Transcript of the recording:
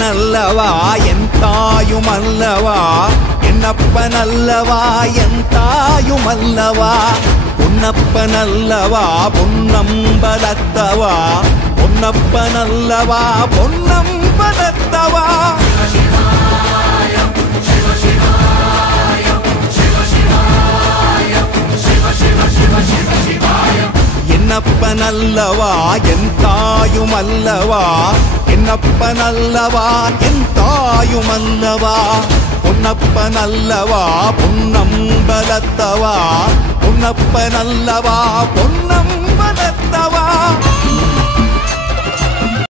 பொன்னப்பனல்லவா என் தாயுமல்லவா என்னப்பனல்லவா என் தாயுமல்லவா பொன்னப்பனல்லவா பொன்னம்பலத்தவா பொன்னப்பனல்லவா பொன்னம்பலத்தவா என்னப்பனல்லவா என் தாயுமல்லவா என்னப்பனல்லவா என் தாயுமல்லவா பொன்னப்பனல்லவா பொன்னம்பலத்தவா பொன்னப்பனல்லவா பொன்